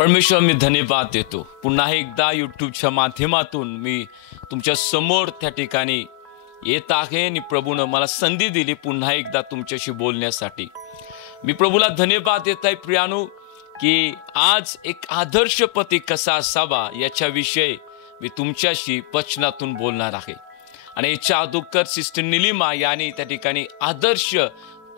परमेश्वर मी धन्यवाद देतो। पुन्हा एकदा यूट्यूबच्या माध्यमातून मी तुमच्या समोर त्या ठिकाणी येत आहे आणि प्रभूने मला संधी दिली पुन्हा एकदा तुमच्याशी बोलण्यासाठी। मी प्रभूला धन्यवाद देत आहे प्रियानो की आज एक आदर्श पती कसा असावा याच्याविषयी मी तुमच्याशी वचनातून बोलणार आहे। आणि याच्या अगोदर सिस्टर निलिमा यांनी त्या ठिकाणी आदर्श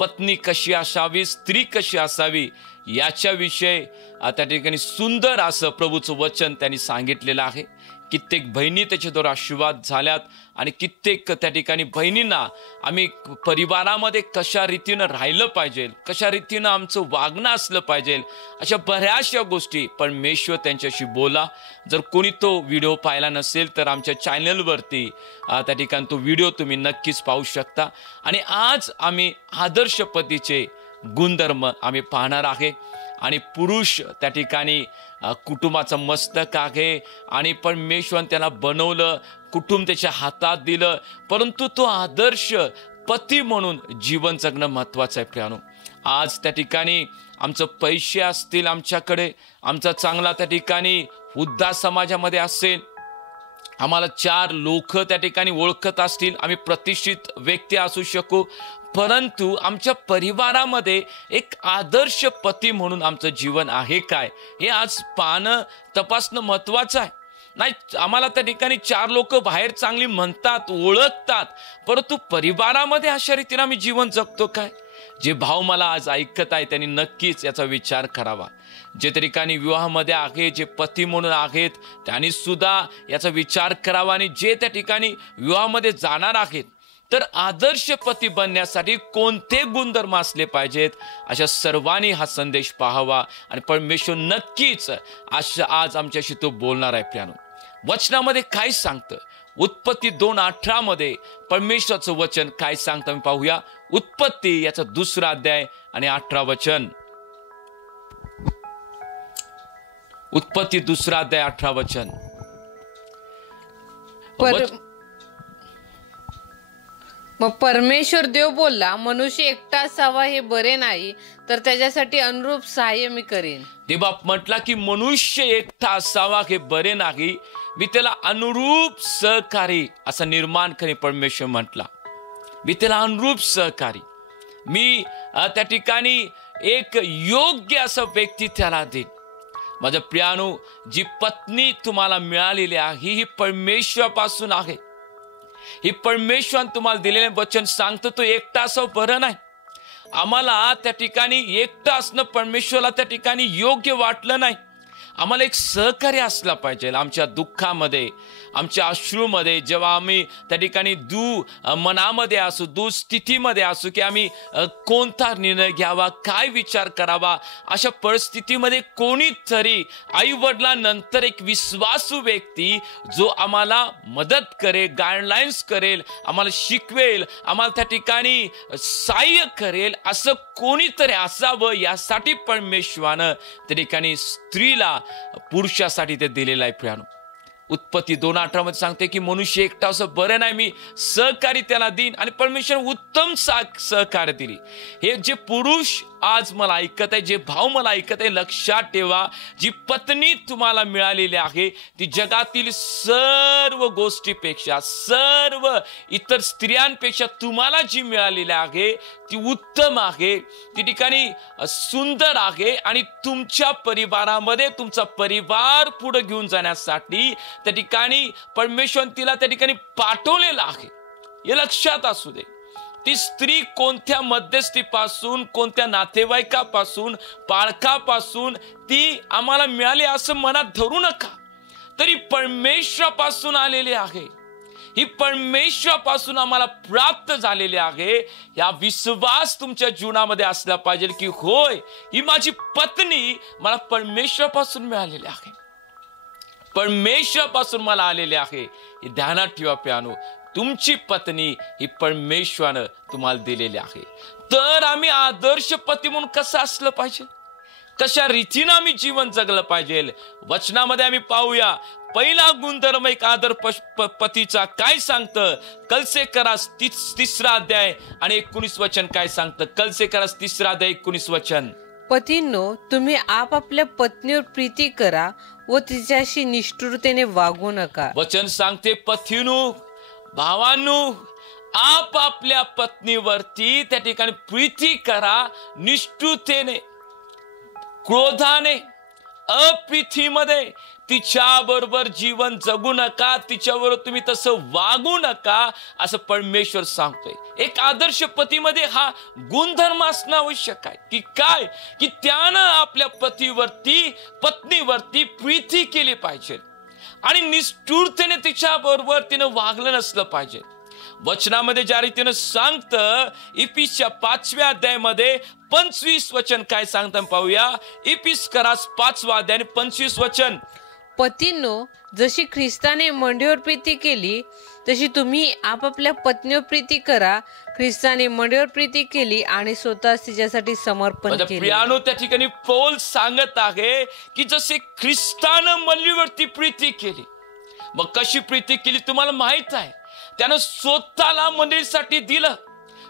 पत्नी कशी असावी, स्त्री कशी असावी याच्याविषयी त्या ठिकाणी सुंदर असं प्रभूचं वचन त्यांनी सांगितलेलं आहे। कित्येक बहिणी त्याच्याद्वारे आशीर्वाद झाल्यात आणि कित्येक त्या ठिकाणी बहिणींना आम्ही परिवारामध्ये कशा रीतीनं राहिलं पाहिजे, कशा रीतीनं आमचं वागणं असलं पाहिजे, अशा बऱ्याचशा गोष्टी परमेश्वर त्यांच्याशी बोला। जर कोणी तो व्हिडिओ पाहिला नसेल तर आमच्या चॅनलवरती त्या ठिकाणी तो व्हिडिओ तुम्ही नक्कीच पाहू शकता। आणि आज आम्ही आदर्श पतीचे गुणधर्म आम्ही पाहणार आहे। आणि पुरुष त्या ठिकाणी कुटुंबाचा मस्तक आहे आणि परमेश्वर त्याला बनवलं, कुटुंब त्याच्या हातात दिलं, परंतु तो आदर्श पती म्हणून जीवन जगणं महत्त्वाचं आहे प्रियानो। आज त्या ठिकाणी आमचं पैसे असतील आमच्याकडे, आमचा चांगला त्या ठिकाणी हुद्दा समाजामध्ये असेल, आम्हाला 4 लोक त्या ठिकाणी ओळखत असतील, आम्ही प्रतिष्ठित व्यक्ती असू शकू, परंतु आमच्या परिवारामध्ये एक आदर्श पती म्हणून आमचं जीवन आहे काय हे आज पाहणं, तपासणं महत्त्वाचं आहे। नाही आम्हाला त्या ठिकाणी 4 लोक बाहेर चांगली म्हणतात, ओळखतात, परंतु परिवारामध्ये अशा रीतीने आम्ही जीवन जगतो काय? जे भाऊ मला आज ऐकत आहे त्यांनी नक्कीच याचा विचार करावा। जे ठिकाणी विवाहामध्ये आहे, जे पती म्हणून आहेत त्यांनी सुद्धा याचा विचार करावा। आणि जे त्या ठिकाणी विवाहामध्ये जाणार आहेत तर आदर्श पती बनण्यासाठी कोणते गुणधर्म असले पाहिजेत अशा सर्वांनी हा संदेश पाहावा। आणि परमेश्वर नक्कीच आज आमच्याशी तो बोलणार आहे प्रियानो। वचनामध्ये काय सांगतं? उत्पत्ती 2:18 मध्ये परमेश्वराचं वचन काय सांगतं मी पाहूया। उत्पत्ती याचा 2रा अध्याय आणि 18 वचन। उत्पत्ती 2रा अध्याय 18 वचन। मग परमेश्वर देव बोलला, मनुष्य एकटा असावा हे बरे नाही, तर त्याच्यासाठी अनुरूप सहाय्य मी करेन। देवबाप म्हटला की मनुष्य एकटा असावा हे बरे नाही, मी त्याला अनुरूप सहकारी असं निर्माण करेन। परमेश्वर म्हटला मी त्याला अनुरूप सहकारी, मी त्या ठिकाणी एक योग्य असं व्यक्ती त्याला देईन। माझ्या प्रियानो, जी पत्नी तुम्हाला मिळालेली आहे ही परमेश्वरापासून आहे। ही परमेश्वर तुम्हाला दिलेले वचन सांगतो तो एकटा असं बरं नाही। आम्हाला त्या ठिकाणी एकटा असणं परमेश्वराला त्या ठिकाणी योग्य वाटलं नाही। आम्हाला एक सहकार्य असला पाहिजे आमच्या दुःखामध्ये, आमच्या अश्रूमध्ये, जेव्हा आम्ही त्या ठिकाणी मनामध्ये असू, दुःस्थितीमध्ये असू की आम्ही कोणता निर्णय घ्यावा, काय विचार करावा, अशा परिस्थितीमध्ये कोणीतरी आई वडिलांनंतर एक विश्वासू व्यक्ती जो आम्हाला मदत करेल, गाईडलाईन्स करेल, आम्हाला शिकवेल, आम्हाला त्या ठिकाणी सहाय्य करेल, असं कोणीतरी असावं यासाठी परमेश्वरानं त्या ठिकाणी स्त्रीला पुरुषासाठी ते दिलेलं आहे प्रियानो। उत्पत्ती 2:18 मध्ये सांगते की मनुष्य एकटा असं बरं नाही, मी सहकारी त्याला देईन। आणि परमेश्वर उत्तम सहकार्य दिली। हे जे पुरुष आज मला ऐकत आहे, जे भाऊ मला ऐकत आहे, लक्षात ठेवा, जी पत्नी तुम्हाला मिळालेली आहे ती जगातील सर्व गोष्टीपेक्षा, सर्व इतर स्त्रियांपेक्षा तुम्हाला जी मिळालेली आहे ती उत्तम आहे, ती ठिकाणी सुंदर आहे। आणि तुमच्या परिवारामध्ये तुमचा परिवार पुढे घेऊन जाण्यासाठी त्या ठिकाणी परमेश्वर तिला त्या ठिकाणी पाठवलेलं आहे, हे लक्षात असू दे। ती स्त्री कोणत्या मध्यस्थीपासून, कोणत्या नातेवाईकापासून, पाळकापासून ती आम्हाला मिळाली असं मनात धरू नका, तरी परमेश्वरापासून आलेली आहे। ही परमेश्वरापासून आम्हाला प्राप्त झालेली आहे। या विश्वास तुमच्या जीवनामध्ये असला पाहिजे की होय, ही माझी पत्नी मला परमेश्वरापासून मिळालेली आहे, परमेश्वरापासून मला आलेले आहे। हे ध्यानात ठेवा प्रियानो, तुमची पत्नी ही परमेश्वरानं तुम्हाला दिलेली आहे। तर आम्ही आदर्श पती म्हणून कसं असलं पाहिजे, कशा रीतीनं आम्ही जीवन जगलं पाहिजे वचनामध्ये आम्ही पाहूया। पहिला गुणधर्म एक आदर पतीचा काय सांगतं? कलसेकरास 3रा अध्याय आणि 19 वचन काय सांगतं? कलसेकरास 3रा अध्याय 19 वचन। पतींनो, तुम्ही आपापल्या पत्नीवर प्रीती करा व तिच्याशी निष्ठुरतेने वागू नका. वचन सांगते, पतींनो, भावांनो, आपापल्या पत्नीवरती त्या ठिकाणी प्रीती करा, निष्ठुरतेने, क्रोधाने, अप्रीतीमध्ये तिच्या बरोबर जीवन जगू नका, तिच्याबरोबर तुम्ही तसं वागू नका, असं परमेश्वर सांगतोय. एक आदर्श पतीमध्ये हा गुणधर्म असणं आवश्यक आहे की काय, की त्यानं आपल्या पत्नीवरती प्रीती केली पाहिजे आणि निष्ठुरतेने तिच्या बरोबर तिनं वागलं नसलं पाहिजे. वचनामध्ये ज्या रीतीनं सांगतं, इफिसच्या 5व्या अध्यायामध्ये 25 वचन काय सांगतं पाहूया. इफिसकरास 5वा अध्याय 25 वचन. पतींनो, जशी ख्रिस्ताने मंडळीवर प्रीती केली तशी तुम्ही आपापल्या पत्नीवर प्रीती करा. ख्रिस्ताने मंडळीवर प्रीती केली आणि स्वतः तिच्यासाठी समर्पण केले. प्रियानो, त्या ठिकाणी पौल सांगत आहे की जसे ख्रिस्तानं मंडळीवरती प्रीती केली. मग कशी प्रीती केली तुम्हाला माहित आहे. त्यानं स्वतःला मंडळीसाठी दिलं,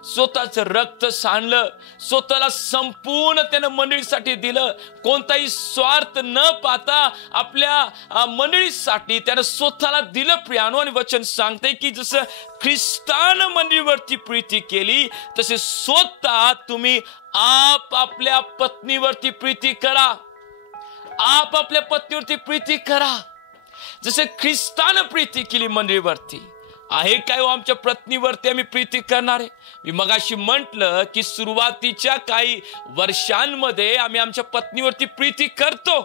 स्वतःचं रक्त सांडलं, स्वतःला संपूर्ण त्यानं मंडळीसाठी दिलं. कोणताही स्वार्थ न पाहता आपल्या मंडळीसाठी त्यानं स्वतःला दिलं प्रियानो. आणि वचन सांगते की जसं ख्रिस्तानं मंडळीवरती प्रीती केली तसे स्वतः तुम्ही आपल्या पत्नीवरती प्रीती करा. आपल्या पत्नीवरती प्रीती करा जसे ख्रिस्तानं प्रीती केली मंडळीवरती. आहे काय आमच्या पत्नीवरती आम्ही प्रीती करणारे. मी मगाशी म्हटलं की सुरुवातीच्या काही वर्षांमध्ये आम्ही आमच्या पत्नीवरती प्रीती करतो,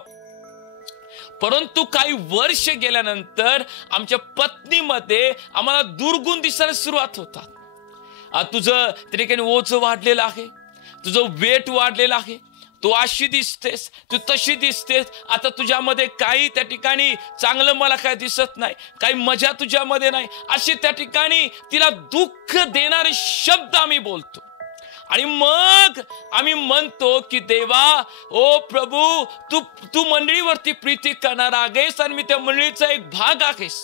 परंतु काही वर्ष गेल्यानंतर आमच्या पत्नीमध्ये आम्हाला दुर्गुण दिसायला सुरुवात होतात. तुझं त्या ठिकाणी ओझं वाढलेलं आहे, तुझं वेट वाढलेलं आहे, तू अशी दिसतेस, तू तशी दिसतेस, आता तुझ्यामध्ये काही त्या ठिकाणी चांगलं मला काय दिसत नाही, काही मजा तुझ्यामध्ये नाही, असे त्या ठिकाणी तिला दुःख देणारे शब्द आम्ही बोलतो. आणि मग आम्ही म्हणतो की देवा, ओ प्रभू, तू मंडळीवरती प्रीती करणार आहेस आणि मी त्या मंडळीचा एक भाग आहेस.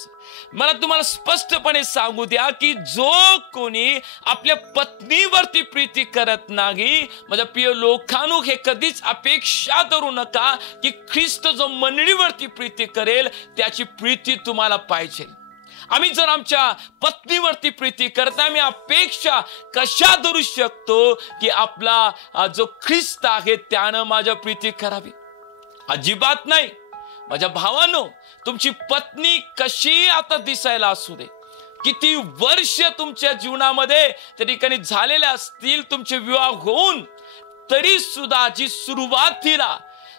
मला तुम्हाला स्पष्टपणे सांगू द्या की जो कोणी आपल्या पत्नीवरती प्रीती करत नाही, माझ्या प्रिय लोकांनो, हे कधीच अपेक्षा धरू नका की ख्रिस्त जो मंडळीवरती प्रीती करेल त्याची प्रीती तुम्हाला पाहिजे. आम्ही जर आमच्या पत्नीवरती प्रीती करता आम्ही अपेक्षा कशा धरू शकतो की आपला जो ख्रिस्त आहे त्यानं माझ्या प्रीती करावी? अजिबात नाही. माझ्या भावांनो, तुमची पत्नी कशी आता दिसायला असू दे, किती वर्ष तुमच्या जीवनामध्ये त्या ठिकाणी झालेले असतील तुमचे विवाह होऊन, तरी सुद्धा जी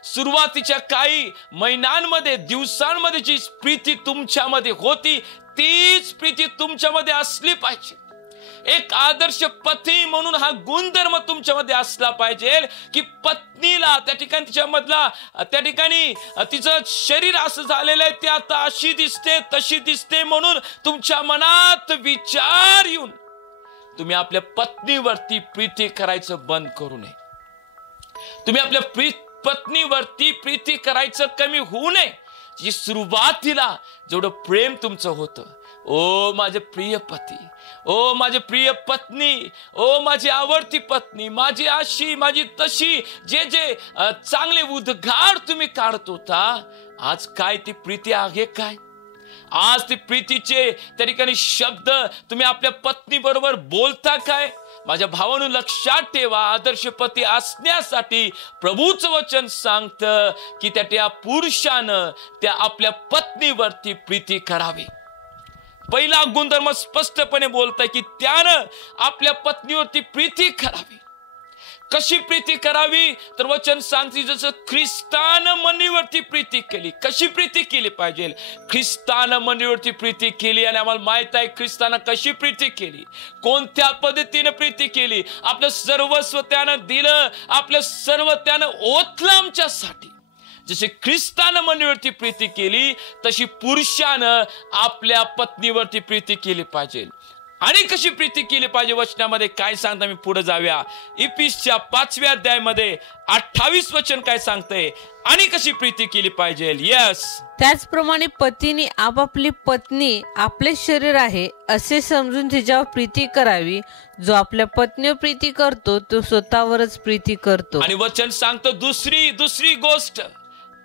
सुरुवातीच्या काही महिन्यांमध्ये, दिवसांमध्ये जी प्रीती तुमच्यामध्ये होती तीच प्रीती तुमच्यामध्ये असली पाहिजे. एक आदर्श पती म्हणून हा गुणधर्म तुमच्यामध्ये असला पाहिजे की पत्नीला त्या ठिकाणी तिच्यामधला त्या ठिकाणी तिचं शरीर असं झालेलं आहे, ती आता अशी दिसते तशी दिसते म्हणून तुमच्या मनात विचार येऊन तुम्ही आपल्या पत्नीवरती प्रीती करायचं बंद करू नये. तुम्ही आपल्या पत्नीवरती प्रीती करायचं कमी होऊ नये. जी सुरुवातीला जेवढं प्रेम तुमचं होतं, ओ माझे प्रिय पती, ओ माझे प्रिय पत्नी, ओ माझी आवडती पत्नी, माझी अशी माझी तशी, जे जे चांगले उद्गार तुम्ही काढत होता, आज काय ती प्रीती आहे काय? आज ती प्रीतीचे त्या ठिकाणी शब्द तुम्ही आपल्या पत्नी बरोबर बोलता काय? माझ्या भावांनो, लक्षात ठेवा, आदर्श पती असण्यासाठी प्रभूचं वचन सांगतं की त्या पुरुषानं त्या आपल्या पत्नीवरती प्रीती करावी. पहिला गुणधर्म स्पष्टपणे बोलतोय की त्यानं आपल्या पत्नीवरती प्रीती करावी. कशी प्रीती करावी तर वचन सांगते जसं ख्रिस्तानं मंडळीवरती प्रीती केली. कशी प्रीती केली पाहिजे? ख्रिस्तानं मंडळीवरती प्रीती केली. आणि आम्हाला माहित आहे ख्रिस्तानं कशी प्रीती केली, कोणत्या पद्धतीने प्रीती केली. आपलं सर्वस्व त्यानं दिलं, आपलं सर्व त्यानं ओतलं आमच्यासाठी. जसे ख्रिस्तानं मंडळीवरती प्रीती केली तशी पुरुषानं आपल्या पत्नीवरती प्रीती केली पाहिजे. आणि कशी प्रीती केली पाहिजे वचनामध्ये काय सांगता, मी पुढे जाऊया. इफिसच्या 5व्या अध्यायामध्ये 28 वचन काय सांगतंय, आणि कशी प्रीती केली पाहिजे. यस, त्याचप्रमाणे पतीने आपापली पत्नी आपले शरीर आहे असे समजून तिच्यावर प्रीती करावी. जो आपल्या पत्नीवर प्रीती करतो तो स्वतःवरच प्रीती करतो. आणि वचन सांगतं दुसरी गोष्ट.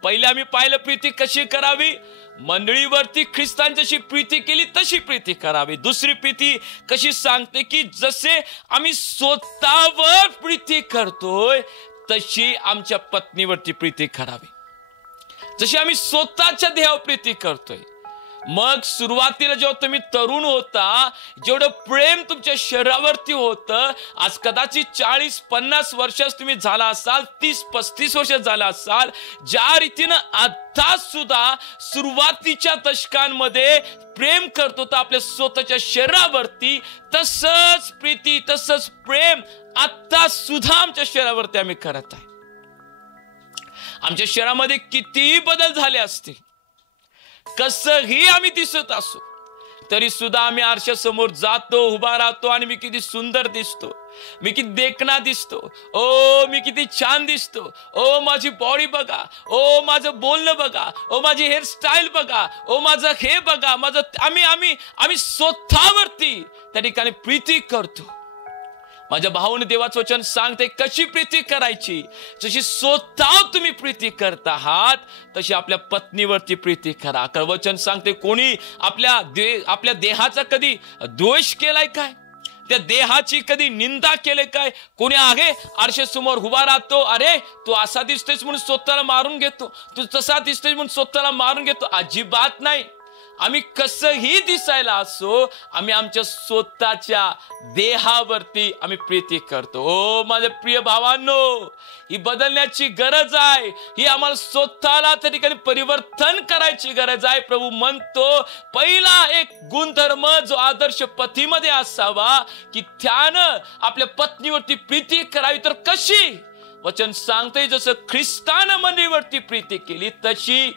पहिले आम्ही पाहिलं प्रीती कशी करावी, मंडळीवरती ख्रिस्तांची प्रीती केली तशी प्रीती करावी. दुसरी प्रीती कशी सांगते की जसे आम्ही स्वतःवर प्रीती करतोय तशी आमच्या पत्नीवरती प्रीती करावी. जशी आम्ही स्वतःच्या देहावर प्रीती करतोय. मग सुरुवातीला जेव्हा तुम्ही तरुण होता, जेवढं प्रेम तुमच्या शरीरावरती होतं, आज कदाचित 40-50 वर्षात तुम्ही झाला असाल, 30-35 वर्षात झाला असाल, ज्या रीतीनं आता सुद्धा सुरुवातीच्या दशकांमध्ये प्रेम करतो तर आपल्या स्वतःच्या शरीरावरती, तसंच प्रीती तसंच प्रेम आता सुद्धा आमच्या शरीरावरती आम्ही करत आहे. आमच्या शरीरामध्ये कितीही बदल झाले असतील, कसंही आम्ही दिसत असो, तरी सुद्धा आम्ही आरशासमोर जातो, उभा राहतो आणि मी किती सुंदर दिसतो, मी किती देखणा दिसतो, ओ मी किती छान दिसतो, ओ माझी बॉडी बघा, ओ माझं बोलणं बघा, ओ माझी हेअरस्टाईल बघा, ओ माझं हे बघा, माझं आम्ही स्वतःवरती त्या ठिकाणी प्रीती करतो. माझ्या भावाने देवाचं वचन सांगते कशी प्रीती करायची. जशी स्वतः तुम्ही प्रीती करता आहात तशी आपल्या पत्नीवरती प्रीती करा. वचन सांगते कोणी आपल्या देहाचा कधी द्वेष केलाय काय, त्या देहाची कधी निंदा केले काय. कोणी आहे आरशासमोर उभा राहतो, अरे तू असा दिसतोयस म्हणून स्वतःला मारून घेतो, तू तसा दिसतोय म्हणून स्वतःला मारून घेतो. अजिबात नाही. आम्ही कसंही दिसायला असो, आम्ही आमच्या स्वतःच्या देहावरती आम्ही प्रीती करतो. ओ माझ्या प्रिय भावांनो, ही बदलण्याची गरज आहे. ही आम्हाला स्वतःला त्या ठिकाणी परिवर्तन करायची गरज आहे. प्रभू म्हणतो पहिला एक गुणधर्म जो आदर्श पतीमध्ये असावा की त्यानं आपल्या पत्नीवरती प्रीती करावी. तर कशी? वचन सांगते जसं ख्रिस्तानं मंडळीवरती प्रीती केली तशी.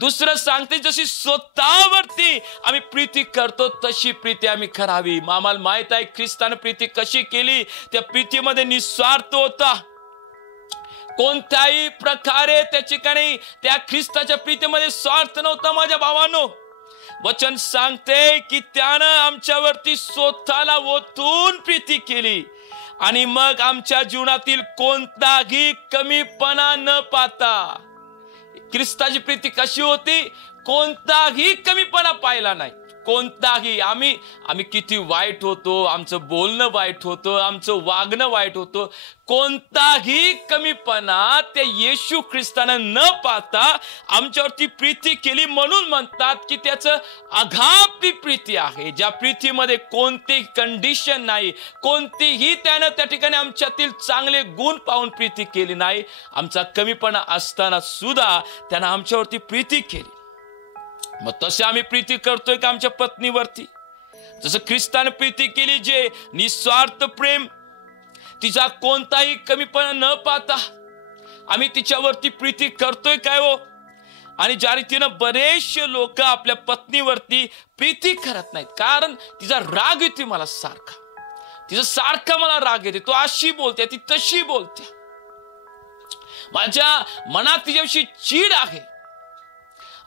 दुसरं सांगते जशी स्वतःवरती आम्ही प्रीती करतो तशी प्रीती आम्ही करावी. आम्हाला माहित आहे ख्रिस्ताने प्रीती कशी केली. त्या प्रीतीमध्ये निस्वार्थ होता. कोणत्याही प्रकारे त्या ठिकाणी त्या ख्रिस्ताच्या प्रीतीमध्ये स्वार्थ नव्हता. माझ्या भावांनो, वचन सांगते की त्यानं आमच्यावरती स्वतःला ओतून प्रीती केली आणि मग आमच्या जीवनातील कोणताही कमीपणा न पाहता. ख्रिस्ताची प्रीती कशी होती? कोणताही कमीपणा पाहिला नाही. कोणताही आम्ही किती वाईट होतो, आमचं बोलणं वाईट होतं, आमचं वागणं वाईट होतं, कोणताही कमीपणा त्या येशू ख्रिस्तानं न पाहता आमच्यावरती प्रीती केली. म्हणून म्हणतात की त्याचं अगाप प्रीती आहे, ज्या प्रीतीमध्ये कोणती कंडिशन नाही, कोणतीही त्यानं त्या ठिकाणी आमच्यातील चांगले गुण पाहून प्रीती केली नाही. आमचा कमीपणा असताना सुद्धा त्यानं आमच्यावरती प्रीती केली. मग तसे आम्ही प्रीती करतोय का आमच्या पत्नीवरती? जसं ख्रिस्ताने प्रीती केली, जे निस्वार्थ प्रेम, तिचा कोणताही कमीपणा न पाहता आम्ही तिच्यावरती प्रीती करतोय काय हो? आणि ज्या रीतीनं बरेचसे लोक आपल्या पत्नीवरती प्रीती करत नाहीत, कारण तिचा राग येते मला सारखा, तिचा सारखा मला राग येते, तो अशी बोलते ती तशी बोलते, माझ्या मनात तिच्याविषयी चीड आहे.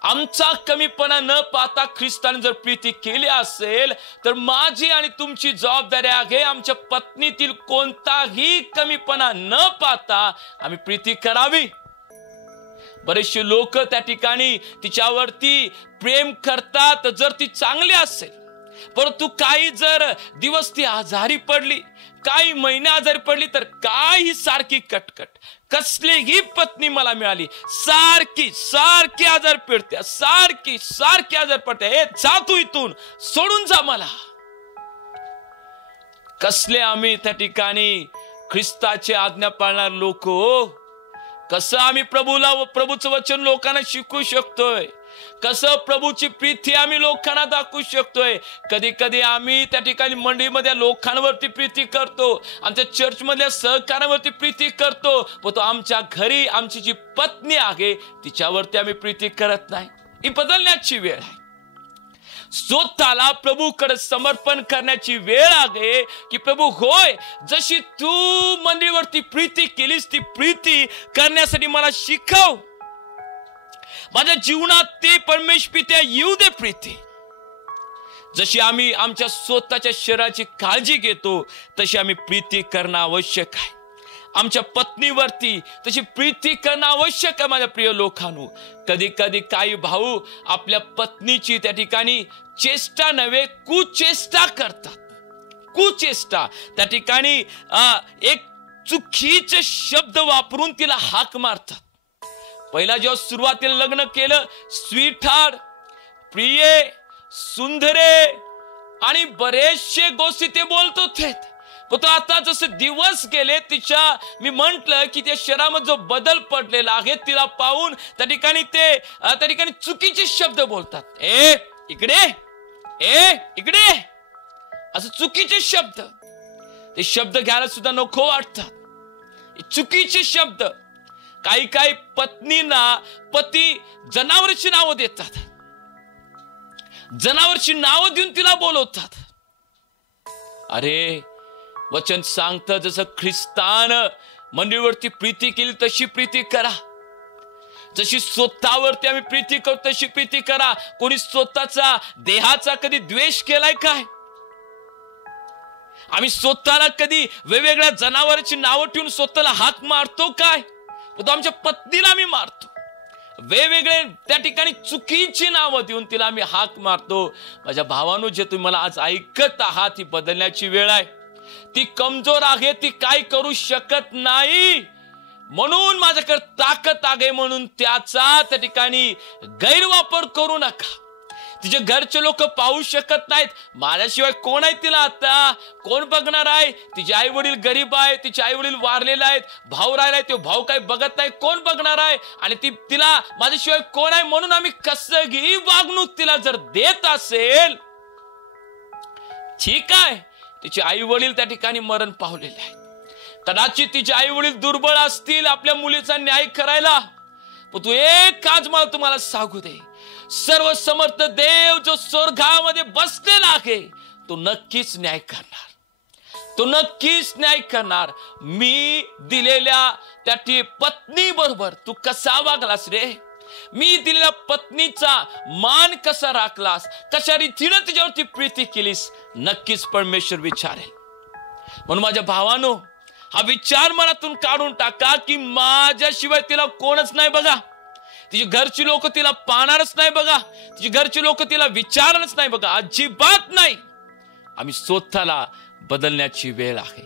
आमचा कमीपणा न पाहता ख्रिस्ताने जर प्रीती केली असेल तर माझी आणि तुमची जबाबदारी आहे आमच्या पत्नीतील कोणताही कमीपणा न पाहता आम्ही प्रीती करावी. बरेचसे लोक त्या ठिकाणी तिच्यावरती प्रेम करतात जर ती चांगली असेल, परंतु काही जर दिवस ती आजारी पडली, काही महिने आजारी पडली तर काही सारखी कटकट. कसलीही पत्नी मला मिळाली सारखी आजार पडते, सारखी आजार पडते, हे जा तू इथून, सोडून जा मला. कसले आम्ही त्या ठिकाणी ख्रिस्ताची आज्ञा पाळणार लोक हो. कसं आम्ही प्रभूचं वचन लोकांना शिकवू शकतोय, कसं प्रभूची प्रीती आम्ही लोकांना दाखवू शकतोय. कधी कधी आम्ही त्या ठिकाणी मंडळीमध्ये लोकांवरती प्रीती करतो, आमच्या चर्च मधल्या सहकार्यावरती प्रीती करतो, पण तो आमच्या घरी आमची जी पत्नी आहे तिच्यावरती आम्ही प्रीती करत नाही. ही बदलण्याची वेळ आहे. स्वतःला प्रभूकडे समर्पण करण्याची वेळ आहे की प्रभू होय, जशी तू मंदिरावरती प्रीती केलीस ती प्रीती करण्यासाठी मला शिकव. माझ्या जीवनात ते परमेश्वर पित्या येऊ दे प्रीती. जशी आम्ही आमच्या स्वतःच्या शरीराची काळजी घेतो तशी आम्ही प्रीती करणं आवश्यक आहे. आमच्या पत्नीवरती तशी प्रीती करणं आवश्यक आहे. माझ्या प्रिय लोकांनो, कधी कधी काही भाऊ आपल्या पत्नीची त्या ठिकाणी चेष्टा नव्हे कुचेष्टा करतात. कुचेष्टा त्या ठिकाणी एक चुकीचे शब्द वापरून तिला हाक मारतात. पहिला जेव्हा सुरुवातीला लग्न केलं, स्वीटहार्ट, प्रिये, सुंदरे आणि बरेचशे गोष्टी ते बोलत होते. पण आता जसे दिवस गेले, मी म्हंटल की त्या शरीरामध्ये जो बदल पडलेला आहे तिला पाहून त्या ठिकाणी चुकीचे शब्द बोलतात. ए इकडे असं चुकीचे शब्द, ते शब्द घ्यायला सुद्धा नको वाटतात. चुकीचे शब्द. काही पत्नींना पती जनावरांची नावं देतात, जनावरची नावं देऊन तिला बोलवतात. अरे वचन सांगतं जसं ख्रिस्तानं मंदिरावरती प्रीती केली तशी प्रीती करा. जशी स्वतःवरती आम्ही प्रीती करतो तशी प्रीती करा. कोणी स्वतःचा देहाचा कधी द्वेष केलाय काय? आम्ही स्वतःला कधी वेगवेगळ्या जनावरांची नावं ठेवून स्वतःला हाक मारतो काय? तो आमच्या पत्नीला आम्ही मारतो. वेगवेगळे त्या ठिकाणी चुकीची नावं देऊन तिला आम्ही हाक मारतो. माझ्या भावानो, जे तुम्ही मला आज ऐकत आहात, ही बदलण्याची वेळ आहे. ती कमजोर आहे, ती काय करू शकत नाही, म्हणून माझ्याकडे ताकद आहे म्हणून त्याचा त्या ठिकाणी गैरवापर करू नका. तिचे घरचे लोक पाहू शकत नाहीत, माझ्याशिवाय कोण आहे तिला, आता कोण बघणार आहे? तिचे आई वडील गरीब आहे, तिचे आई वडील वारलेले आहेत, भाऊ राहिलाय, तो भाऊ काही बघत नाही, कोण बघणार आहे? आणि तिला माझ्याशिवाय कोण आहे म्हणून आम्ही कसंही वागणूक तिला जर देत असेल, ठीक आहे. तिचे आई वडील त्या ठिकाणी मरण पावलेले आहेत. कदाचित तिचे आई वडील दुर्बळ असतील आपल्या मुलीचा न्याय करायला. पण तू एक आज मला तुम्हाला सांगू दे, सर्व समर्थ देव जो स्वर्गामध्ये बसलेला आहे तो नक्कीच न्याय करणार. तो नक्कीच न्याय करणार. मी दिलेल्या त्या पत्नी बरोबर तू कसा वागलास रे? मी दिलेल्या पत्नीचा मान कसा राखलास? कशा रीतीने तिच्यावरती प्रीती केलीस? नक्कीच परमेश्वर विचारेल. म्हणून माझ्या भावानो, हा विचार मनातून काढून टाका की माझ्याशिवाय तिला कोणच नाही बघा. तिची घरची लोक तिला पाहणारच नाही बघा, तिची घरची लोक तिला विचारणारच नाही बघा, अजिबात नाही. आम्ही स्वतःला बदलण्याची वेळ आहे.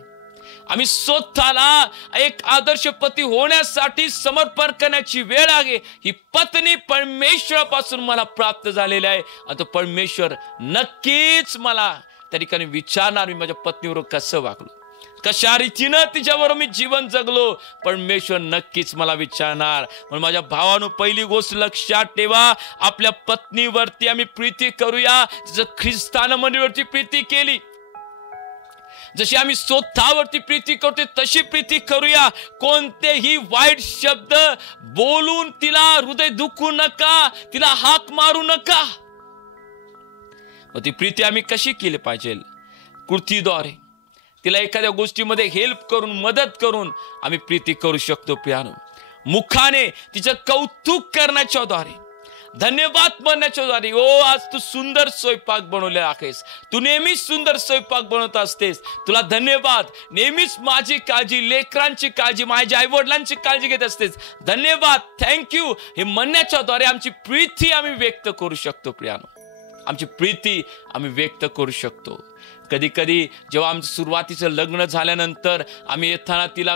आम्ही स्वतःला एक आदर्श पती होण्यासाठी समर्पण करण्याची वेळ आहे. ही पत्नी परमेश्वरापासून मला प्राप्त झालेली आहे. आता परमेश्वर नक्कीच मला त्या ठिकाणी विचारणार, मी माझ्या पत्नीवर कसं वागलो, कशा रीतीनं तिच्यावर मी जीवन जगलो, परमेश्वर नक्कीच मला विचारणार. म्हणून माझ्या भावानो, पहिली गोष्ट लक्षात ठेवा, आपल्या पत्नीवरती आम्ही प्रीती करूया जसं ख्रिस्तानं मंदिरावरती प्रीती केली. जशी आम्ही स्वतःवरती प्रीती करतो तशी प्रीती करूया. कोणतेही वाईट शब्द बोलून तिला हृदय दुखू नका, तिला हाक मारू नका. मग ती प्रीती आम्ही कशी केली पाहिजे? कृतीद्वारे, तिला एखाद्या गोष्टीमध्ये हेल्प करून, मदत करून आम्ही प्रीती करू शकतो. प्रियानो, मुखाने तिचं कौतुक करण्याच्या द्वारे, धन्यवाद म्हणण्याच्या द्वारे, ओ आज तू सुंदर स्वयंपाक बनवलेला आहेस, तू नेहमीच सुंदर स्वयंपाक बनवत असतेस, तुला धन्यवाद, नेहमीच माझी काळजी, लेकरांची काळजी, माझ्या आई वडिलांची काळजी घेत असतेस, धन्यवाद, थँक्यू, हे म्हणण्याच्या द्वारे आमची प्रीती आम्ही व्यक्त करू शकतो. प्रियानो, आमची प्रीती आम्ही व्यक्त करू शकतो. कधी कधी जेव्हा आमचं सुरुवातीचं लग्न झाल्यानंतर आम्ही येताना तिला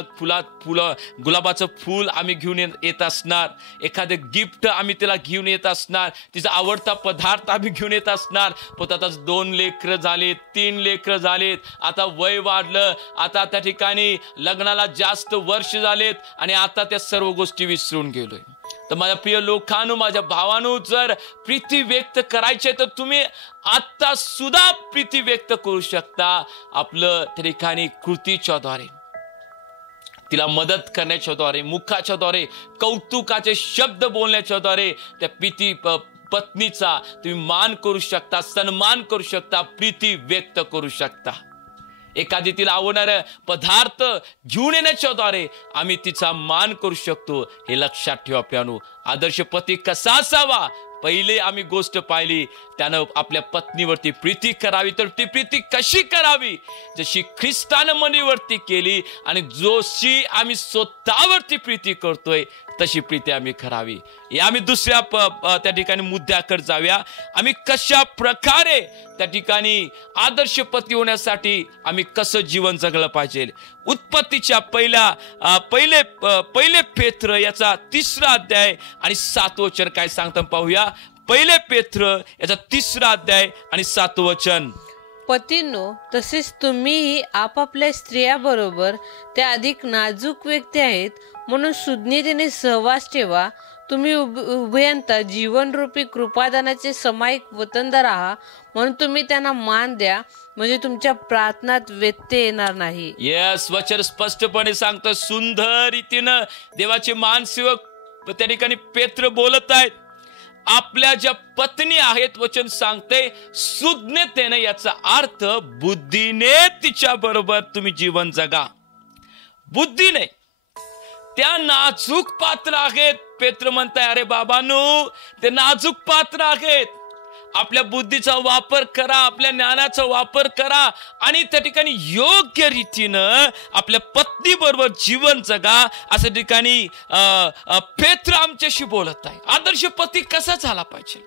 गुलाबाचं फूल आम्ही घेऊन येत असणार, एखादं गिफ्ट आम्ही तिला घेऊन येत असणार, तिचा आवडता पदार्थ आम्ही घेऊन येत असणार. पण आता 2 लेकरं झालेत, 3 लेकरं झालेत, आता वय वाढलं, आता त्या ठिकाणी लग्नाला जास्त वर्ष झालेत आणि आता त्या सर्व गोष्टी विसरून गेलोय. तर माझ्या प्रिय लोकांनो, माझ्या भावांनो, जर प्रीती व्यक्त करायची तर तुम्ही आता सुद्धा प्रीती व्यक्त करू शकता. आपलं त्या ठिकाणी कृतीच्या द्वारे, तिला मदत करण्याच्या द्वारे, मुखाच्या द्वारे, कौतुकाचे शब्द बोलण्याच्या द्वारे त्या पत्नीचा तुम्ही मान करू शकता, सन्मान करू शकता, प्रीती व्यक्त करू शकता. एखादी तिला आवडणारे पदार्थ घेऊन येण्याच्या द्वारे आम्ही तिचा मान करू शकतो. हे लक्षात ठेवा प्रियानो. आदर्श पती कसा असावा, पहिले आम्ही गोष्ट पाहिली, त्यानं आपल्या पत्नीवरती प्रीती करावी. तर ती प्रीती कशी करावी? जशी ख्रिस्तानं मनीवरती केली आणि जशी आम्ही स्वतःवरती प्रीती करतोय तशी प्रीती आम्ही करावी. या आम्ही दुसऱ्या त्या ठिकाणी मुद्द्याकडे जाऊया. आम्ही कशा प्रकारे त्या ठिकाणी आदर्श पती होण्यासाठी आम्ही कसं जीवन जगलं पाहिजे. उत्पत्तीच्या पहिले पेत्र याचा 3रा अध्याय आणि 7वं वचन काय सांगतं पाहूया. पहिले पेत्र याचा 3रा अध्याय आणि 7वं वचन. पतींनो, तसेच तुम्हीही आपापल्या स्त्रियाबरोबर त्या अधिक नाजूक व्यक्ती आहेत म्हणून सुज्ञतेने सहवास ठेवा. तुम्ही उभयंता जीवनरूपी कृपादानाचे समायिक वतनदार आहात म्हणून तुम्ही त्यांना मान द्या, म्हणजे तुमच्या प्रार्थनात व्यत्यय येणार नाही. येस, वचन स्पष्टपणे सांगतं. सुंदर रीतीनं देवाचे मानसेवक त्या ठिकाणी पेत्र बोलत आहेत. आपल्या ज्या पत्नी आहेत, वचन सांगते सुज्ञतेने, याचा अर्थ बुद्धीने तिच्या बरोबर तुम्ही जीवन जगा. बुद्धीने. त्या नाजूक पात्र आहेत. पेत्र म्हणताय, अरे बाबांनो, ते नाजूक पात्र आहेत. आपल्या बुद्धीचा वापर करा, आपल्या ज्ञानाचा वापर करा आणि त्या ठिकाणी योग्य रीतीनं आपल्या पत्नी बरोबर जीवन जगा. असं ठिकाणी पेत्र आमच्याशी बोलत आहे. आदर्श पती कसा झाला पाहिजे?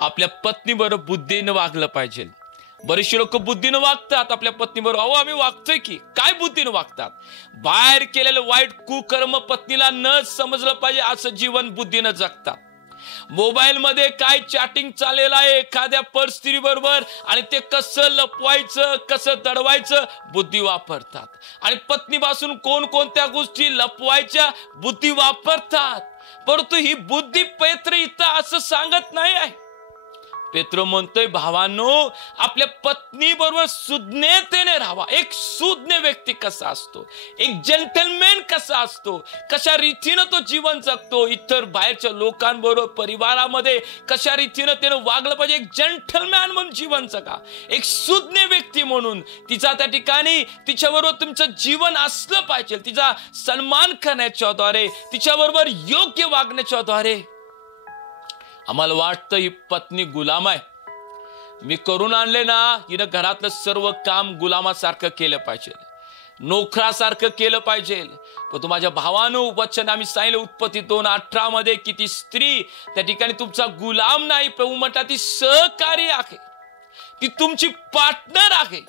आपल्या पत्नी बरोबर बुद्धीनं वागलं पाहिजे. बरेचसे लोक बुद्धीनं वागतात आपल्या पत्नीबरोबर. अहो, आम्ही वागतोय की काय बुद्धीनं वागतात? बाहेर केलेलं वाईट कुकर्म पत्नीला न समजलं पाहिजे असं जीवन बुद्धीनं जगतात. मोबाईल मध्ये काय चॅटिंग चाललेलं आहे एखाद्या परस्त्री बरोबर आणि ते कसं लपवायचं, कसं दडवायचं बुद्धी वापरतात. आणि पत्नीपासून कोणकोणत्या गोष्टी लपवायच्या बुद्धी वापरतात. परंतु ही बुद्धी पेत्र इथं असं सांगत नाही आहे. पेत्र म्हणतोय, भावांनो, आपल्या पत्नी बरोबर सुज्ञतेने राहावा. एक सुज्ञ व्यक्ती कसा असतो, एक जेंटलमॅन कसा असतो, कशा रीतीनं तो जीवन जगतो, इतर बाहेरच्या लोकांबरोबर परिवारामध्ये कशा रीतीनं त्यानं वागलं पाहिजे. एक जेंटलमॅन म्हणून जीवन जगा. एक सुज्ञ व्यक्ती म्हणून तिचा त्या ठिकाणी तिच्याबरोबर तुमचं जीवन असलं पाहिजे. तिचा सन्मान करण्याच्या द्वारे, तिच्याबरोबर योग्य वागण्याच्या द्वारे. आम्हाला वाटतं ही पत्नी गुलाम आहे. मी करून आणले ना, हिनं घरातलं सर्व काम गुलामासारखं केलं पाहिजे, नोकरासारखं केलं पाहिजे. पण तू माझ्या भावानं वचन आम्ही सांगितलं उत्पत्ती 2:18 मध्ये की ती स्त्री त्या ठिकाणी तुमचा गुलाम नाही, प्रभू म्हणतात ती सहकारी आहे, ती तुमची पार्टनर आहे.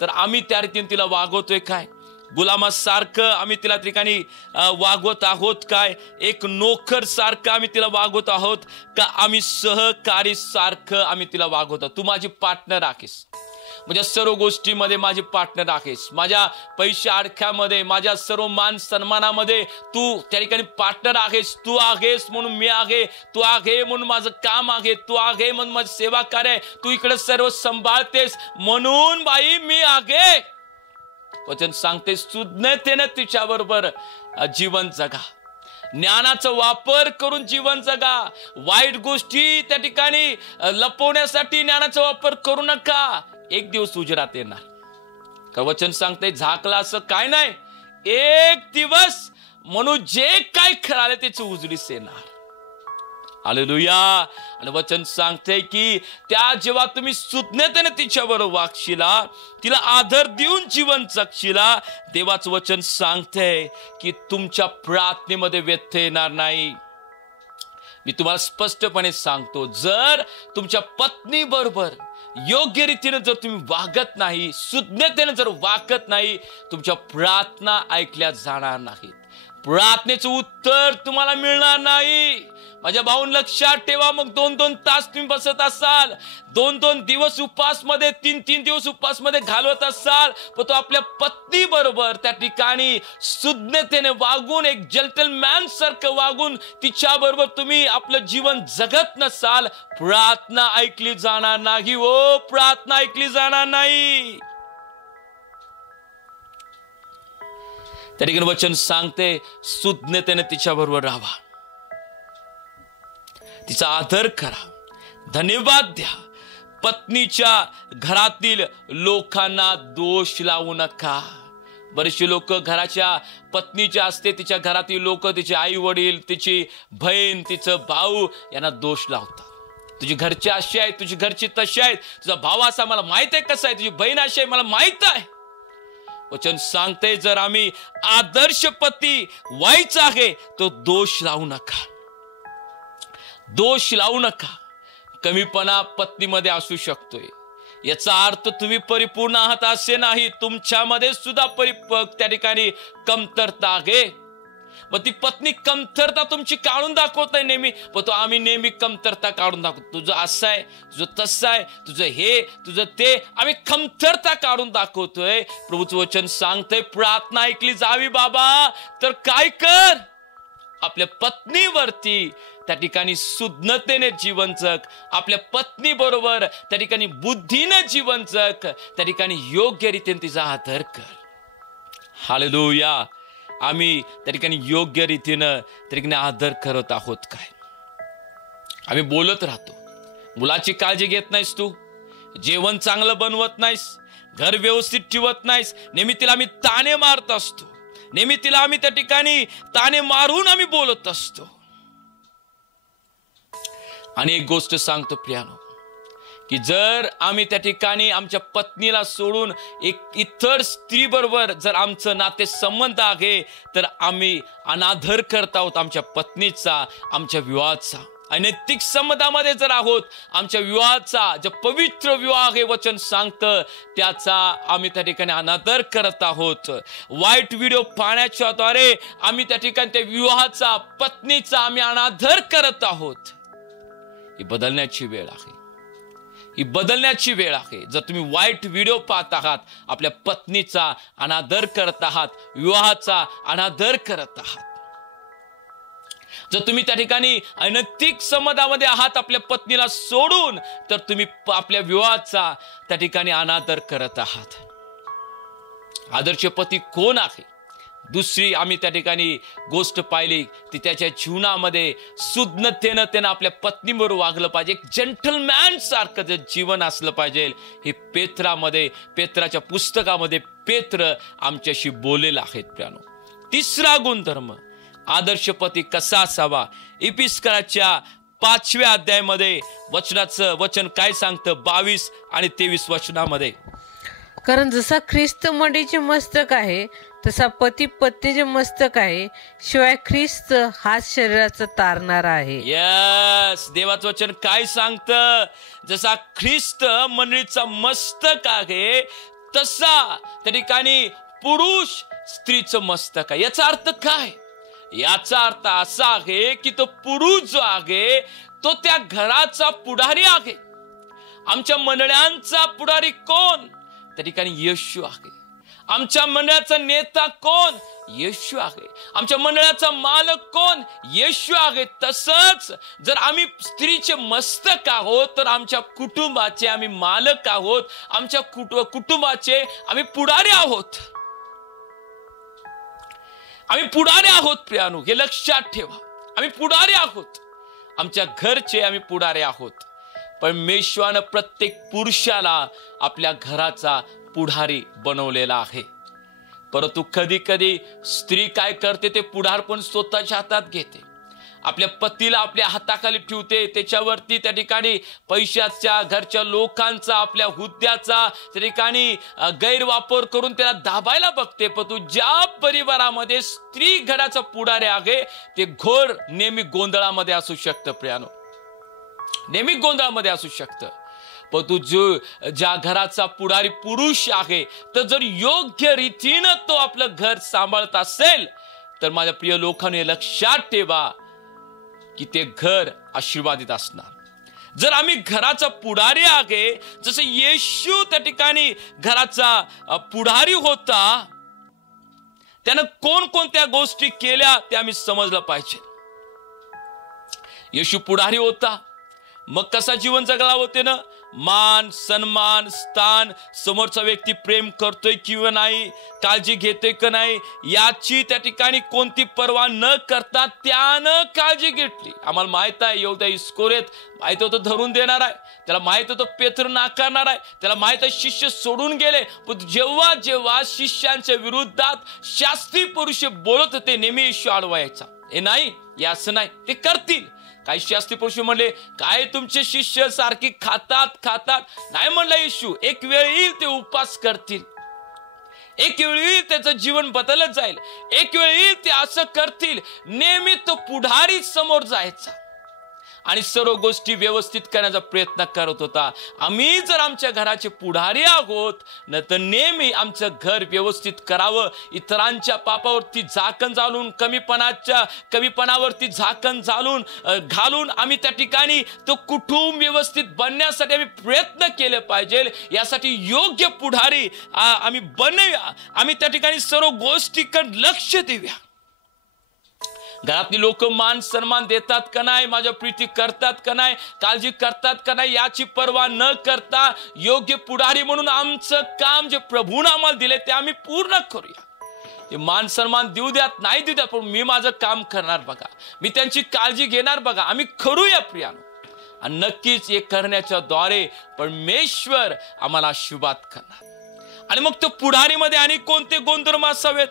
तर आम्ही त्या रीतीने तिला वागवतोय काय? गुलामासारखं आम्ही तिला ठिकाणी वागवत आहोत काय? एक नोकर सारखं आम्ही तिला वागवत आहोत का? आम्ही सहकारी सारखं आम्ही तिला वागवतो. तू माझी पार्टनर आहेस, माझ्या सर्व गोष्टीमध्ये माझी पार्टनर आहेस. माझ्या पैशा अडख्यामध्ये, माझ्या सर्व मान सन्मानामध्ये तू त्या ठिकाणी पार्टनर आहेस. तू आहेस म्हणून मी आहे, तू आहे म्हणून माझं काम आहे, तू आहे म्हणून माझी सेवा कार्य, तू इकडे सर्व सांभाळतेस म्हणून बाई मी आहे. वचन सांगते सुज्ञतेने तिच्या बरोबर जीवन जगा. ज्ञानाचा वापर करून जीवन जगा. वाईट गोष्टी त्या ठिकाणी लपवण्यासाठी ज्ञानाचा वापर करू नका. एक दिवस उजेडात येणार. वचन सांगते झाकला असं काय नाही, एक दिवस म्हणून जे काय खराले त्याचे उजडीस येणार. हालेलुया. आणि वचन सांगते की त्या जेव्हा तुम्ही सुज्ञतेने तिच्याबरोबर वागशिला, तिला आदर देऊन जीवन जगशिला, देवाचं वचन सांगते की तुमच्या प्रार्थनेमध्ये व्यत्यय येणार नाही. मी तुम्हाला स्पष्टपणे सांगतो, जर तुमच्या पत्नी बरोबर योग्य रीतीने जर तुम्ही वागत नाही, सुज्ञतेने जर वागत नाही, तुमच्या प्रार्थना ऐकल्या जाणार नाहीत. प्रार्थनेचं उत्तर तुम्हाला मिळणार नाही. माझ्या भाऊन लक्षात ठेवा. मग 2-2 तास तुम्ही बसत असाल, 2-2 दिवस उपासमध्ये, 3-3 दिवस उपासमध्ये घालवत असाल, पण तो आपल्या पत्नी बरोबर त्या ठिकाणी सुज्ञतेने वागून, एक जेंटलमॅन सारखं वागून तिच्या बरोबर तुम्ही आपलं जीवन जगत नसाल, प्रार्थना ऐकली जाणार नाही. ओ, प्रार्थना ऐकली जाणार नाही. त्या ठिकाणी वचन सांगते सुज्ञतेने तिच्या बरोबर राहा. तिचा आदर करा, धन्यवाद द्या. पत्नीच्या घरातील लोकांना दोष लावू नका. बरेचसे लोक घराच्या पत्नीच्या असते, तिच्या घरातील लोक, तिचे आई वडील, तिची बहीण, तिचं भाऊ यांना दोष लावतात. तुझी घरचे अशी आहेत, तुझी घरची तशी आहेत, तुझा भाव असा मला माहित आहे कसा आहे, तुझी बहीण अशी आहे मला माहित आहे. वचन सांगते जर आम्ही आदर्श पती व्हायचा आहे तो दोष लावू नका, दोष लावू नका. कमीपणा पत्नीमध्ये असू शकतोय, याचा अर्थ तुम्ही परिपूर्ण आहात असे नाही. तुमच्यामध्ये सुद्धा त्या ठिकाणी कमतरता आहे. मग ती पत्नी कमतरता तुमची काढून दाखवत आहे नेहमी, पण तो आम्ही नेहमी कमतरता काढून दाखवतो. तुझं असं आहे, तुझं तसं आहे, तुझं हे, तुझं ते, आम्ही कमतरता काढून दाखवतोय. प्रभूचं वचन सांगतंय प्रार्थना ऐकली जावी बाबा तर काय कर, आपल्या पत्नीवरती त्या ठिकाणी सुज्ञतेने जीवन जग, आपल्या पत्नी बरोबर त्या ठिकाणी बुद्धीने जीवन जग, त्या ठिकाणी योग्य रीतीने तिचा आदर कर. हालेलुया. आम्ही त्या ठिकाणी योग्य रीतीनं त्या ठिकाणी आदर करत आहोत काय? आम्ही बोलत राहतो, मुलाची काळजी घेत नाहीस तू, जेवण चांगलं बनवत नाहीस, घर व्यवस्थित ठेवत नाहीस, नेहमी तिला आम्ही ताणे मारत असतो, नेहमी तिला आम्ही त्या ठिकाणी ताणे मारून आम्ही बोलत असतो. आणि एक गोष्ट सांगतो प्रियानो, की जर आम्ही त्या ठिकाणी आमच्या पत्नीला सोडून एक इतर स्त्री बरोबर जर आमचं नाते संबंध आहे तर आम्ही अनादर करत आहोत आमच्या पत्नीचा, आमच्या विवाहाचा. अनैतिक संबंधामध्ये जर आहोत, आमच्या विवाहाचा जो पवित्र विवाह हे वचन सांगतं त्याचा आम्ही त्या ठिकाणी अनादर करत आहोत. वाईट व्हिडिओ पाहण्याच्या द्वारे आम्ही त्या ठिकाणी त्या विवाहाचा, पत्नीचा आम्ही अनादर करत आहोत. ही बदलण्याची वेळ आहे, ही बदलण्याची वेळ आहे. जर तुम्ही वाईट व्हिडिओ पाहत आहात, आपल्या पत्नीचा अनादर करत आहात, विवाहाचा अनादर करत आहात, जर तुम्ही त्या ठिकाणी अनैतिक संबंधामध्ये आहात आपल्या पत्नीला सोडून, तर तुम्ही आपल्या विवाहाचा त्या ठिकाणी अनादर करत आहात. आदर्श पती कोण आहे? दुसरी आम्ही त्या ठिकाणी गोष्ट पाहिली ती त्याच्या जीवनामध्ये सुज्ञतेनं त्यानं आपल्या पत्नीबरोबर वागलं पाहिजे, एक जेंटलमॅन सारखं जे जीवन असलं पाहिजे. हे पेत्राच्या पुस्तकामध्ये पेत्र आमच्याशी बोललेलं आहे प्रियानो. तिसरा गुणधर्म आदर्श पती कसा असावा? इपिस्कराच्या 5व्या अध्यायामध्ये वचनाचं वचन काय सांगतं? 22 आणि 23 वचनामध्ये, कारण जसा ख्रिस्त मंडळीचे मस्तक आहे तसा पती पत्नीचे मस्तक आहे, शिवाय ख्रिस्त हाच शरीराचा तारणारा आहे. यस, देवाचं वचन काय सांगतं? जसा ख्रिस्त मंडळीचा मस्तक आहे तसा त्या ठिकाणी पुरुष स्त्रीचं मस्तक आहे. याचा अर्थ काय? याचा अर्थ असा आहे की तो पुरुष जो आहे तो त्या घराचा पुढारी आहे. आमच्या मंडळांचा पुढारी कोण? त्या ठिकाणी येशू आहे. आमच्या मंडळाचा नेता कोण? येशू आहे. आमच्या मंडळाचा मालक कोण? येशू आहे. तसंच जर आम्ही स्त्रीचे मस्तक आहोत तर आमच्या कुटुंबाचे आम्ही मालक आहोत, आमच्या कुटुंबाचे आम्ही पुढारी आहोत. आम्ही पुढारी आहोत प्रियानो, हे लक्षात ठेवा. आम्ही पुढारी आहोत, आमच्या घरचे आम्ही पुढारी आहोत. परमेश्वरानं प्रत्येक पुरुषाला आपल्या घराचा पुढारी बनवलेला आहे. परंतु कधी कधी स्त्री काय करते? ते पुढारपण स्वतःच्या हातात घेते, आपल्या पतीला आपल्या हाताखाली ठेवते, त्याच्यावरती त्या ठिकाणी पैशाच्या, घरच्या लोकांचा, आपल्या हुद्द्याचा त्या ठिकाणी गैरवापर करून त्याला दाबायला बघते. परंतु ज्या परिवारामध्ये स्त्री घराचा पुढारी आहे ते घोर नेहमी गोंधळामध्ये असू शकतं प्रियानो, नेहमी गोंधळामध्ये असू शकतं. परंतु ज्या घराचा पुढारी पुरुष आहे तर जर योग्य रीतीनं तो आपलं घर सांभाळत असेल तर माझ्या प्रिय लोकांनी लक्षात ठेवा की ते घर आशीर्वादित असणार. जर आम्ही घराचा पुढारी आहे, जसं येशू त्या ठिकाणी घराचा पुढारी होता, त्यानं कोणकोणत्या गोष्टी केल्या ते आम्ही समजलं पाहिजे. येशू पुढारी होता, मग कसा जीवन जगला होते ना? मान, सन्मान, स्थान, समोरचा व्यक्ती प्रेम करतोय किंवा नाही, काळजी घेतोय का नाही, याची त्या ठिकाणी कोणती पर्वा न करता त्यानं काळजी घेतली. आम्हाला माहित आहे एवढ्या इस्कोरेत माहित होतं धरून देणार आहे, त्याला माहित होतं पेत्र नाकारणार आहे, त्याला माहित आहे शिष्य सोडून गेले. पण जेव्हा जेव्हा शिष्यांच्या विरुद्धात शास्त्री पुरुष बोलत होते नेहमी येशू आडवा यायचा. हे नाही, हे असं नाही, ते करतील. काही शास्त्री पुरुष म्हणले काय तुमचे शिष्य सारखी खातात. नाही म्हणला येशू, एक वेळ येईल ते उपवास करतील, एक वेळ येईल त्याचं जीवन बदलत जाईल, एक वेळ येईल ते असं करतील. नेहमी तो पुढारी समोर जायचा आणि सर्व गोष्टी व्यवस्थित करण्याचा प्रयत्न करत होता. आम्ही जर आमच्या घराचे पुढारी आहोत न तर नेहमी आमचं घर व्यवस्थित करावं. इतरांच्या पापावरती झाकण घालून, कमीपणावरती झाकण घालून आम्ही त्या ठिकाणी तो कुटुंब व्यवस्थित बनण्यासाठी आम्ही प्रयत्न केले पाहिजे. यासाठी योग्य पुढारी आम्ही बनूया. आम्ही त्या ठिकाणी सर्व गोष्टीकडे लक्ष देऊया. घरातली लोक मान सन्मान देतात का नाही, माझ्या प्रीती करतात का नाही, काळजी करतात का नाही, याची पर्वा न करता योग्य पुढारी म्हणून आमचं काम जे प्रभूने आम्हाला दिले ते आम्ही पूर्ण करूया. ते मान सन्मान देऊ द्यात नाही देऊ द्यात, पण मी माझं काम करणार बघा, मी त्यांची काळजी घेणार बघा, आम्ही करूया प्रियानो. आणि नक्कीच हे करण्याच्या द्वारे परमेश्वर आम्हाला आशीर्वाद करणार. आणि मग तो पुढारीमध्ये आणि कोणते गुणधर्म असावेत,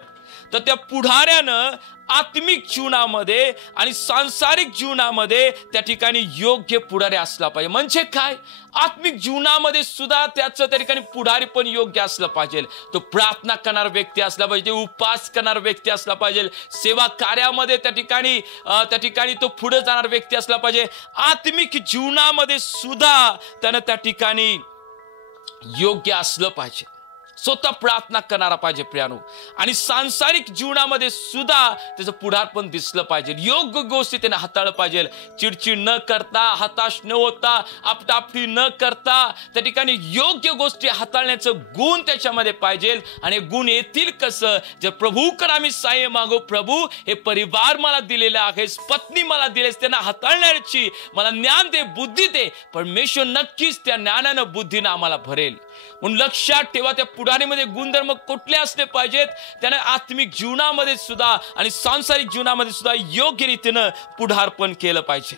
तर त्या पुढाऱ्यानं आत्मिक जीवनामध्ये आणि सांसारिक जीवनामध्ये त्या ठिकाणी योग्य पुढारी असला पाहिजे. म्हणजे काय, आत्मिक जीवनामध्ये सुद्धा त्याचं त्या ठिकाणी पुढारी पण योग्य असलं पाहिजे. तो प्रार्थना करणारा व्यक्ती असला पाहिजे, उपवास करणारा व्यक्ती असला पाहिजे, सेवा कार्यामध्ये त्या ठिकाणी तो पुढे जाणारा व्यक्ती असला पाहिजे. आत्मिक जीवनामध्ये सुद्धा त्यानं त्या ठिकाणी योग्य असलं पाहिजे, स्वतः प्रार्थना करणारा पाहिजे प्रियानो. आणि सांसारिक जीवनामध्ये सुद्धा त्याचं पुढारपण दिसलं पाहिजे. योग्य गोष्टी त्याने हाताळलं पाहिजे. चिडचिड न करता, हताश न होता, आपटापटी न करता त्या ठिकाणी योग्य गोष्टी हाताळण्याचं गुण त्याच्यामध्ये पाहिजे. आणि गुण येतील कसं, जर प्रभूकडे आम्ही सहाय्य मागू, प्रभू हे परिवार मला दिलेला आहे, पत्नी मला दिलेस, त्यांना हाताळण्याची मला ज्ञान दे, बुद्धी दे. परमेश्वर नक्कीच त्या ज्ञानानं बुद्धीनं आम्हाला भरेल. म्हणून लक्षात ठेवा, त्या पुढारीमध्ये गुणधर्म कुठले असले पाहिजेत, त्याने आत्मिक जीवनामध्ये सुद्धा आणि सांसारिक जीवनामध्ये सुद्धा योग्य रीतीनं पुढारपण केलं पाहिजे.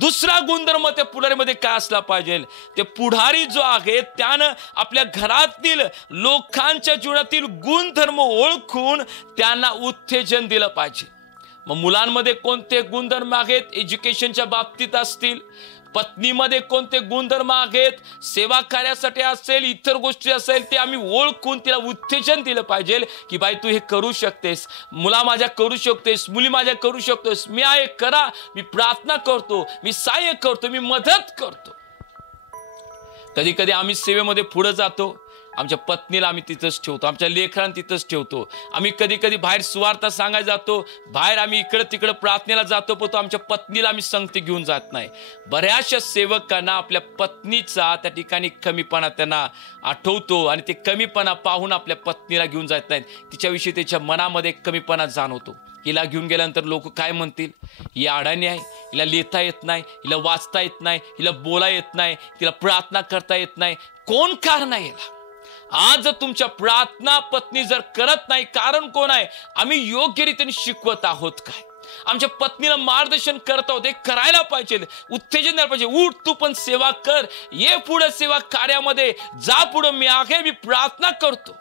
दुसरा गुणधर्म त्या पुढारीमध्ये काय असला पाहिजे, ते पुढारी जो आहे त्यानं आपल्या घरातील लोकांच्या जीवनातील गुणधर्म ओळखून त्यांना उत्तेजन दिलं पाहिजे. मग मुलांमध्ये कोणते गुणधर्म आहेत, एज्युकेशनच्या बाबतीत असतील, पत्नीमध्ये कोणते गुणधर्म आहेत, सेवा कार्यासाठी असेल, इतर गोष्टी असेल, ते आम्ही ओळखून तिला उत्तेजन दिलं पाहिजे की बाई तू हे करू शकतेस, मुला माझ्या करू शकतेस, मुली माझ्या करू शकतेस, मी आहे करा, मी प्रार्थना करतो, मी सहाय्य करतो, मी मदत करतो. कधी कधी आम्ही सेवेमध्ये पुढे जातो, आमच्या पत्नीला आम्ही तिथंच ठेवतो, आमच्या लेकरांना तिथंच ठेवतो. आम्ही कधी कधी बाहेर सुवार्ता सांगायला जातो, बाहेर आम्ही इकडं तिकडं प्रार्थनेला जातो, पण तो आमच्या पत्नीला आम्ही संगती घेऊन जात नाही. बऱ्याचशा सेवकांना आपल्या पत्नीचा त्या ठिकाणी कमीपणा त्यांना आठवतो आणि ते कमीपणा पाहून आपल्या पत्नीला घेऊन जात नाहीत. तिच्याविषयी त्याच्या मनामध्ये कमीपणा जाणवतो. हिला घेऊन गेल्यानंतर लोक काय म्हणतील, ही अडाणी आहे, हिला लिहिता येत नाही, हिला वाचता येत नाही, हिला बोला येत नाही, तिला प्रार्थना करता येत नाही. कोण कारण आहे याला? आज जर तुमच्या प्रार्थना पत्नी जर करत नाही, कारण कोण आहे? आम्ही योग्य रीतीने शिकवत आहोत काय? आमच्या पत्नीला मार्गदर्शन करत आहोत, हे करायला पाहिजे, उत्तेजन द्यायला पाहिजे. उठ तू पण सेवा कर, ये पुढे सेवा कार्यामध्ये जा, पुढे मी आहे, मी प्रार्थना करतो.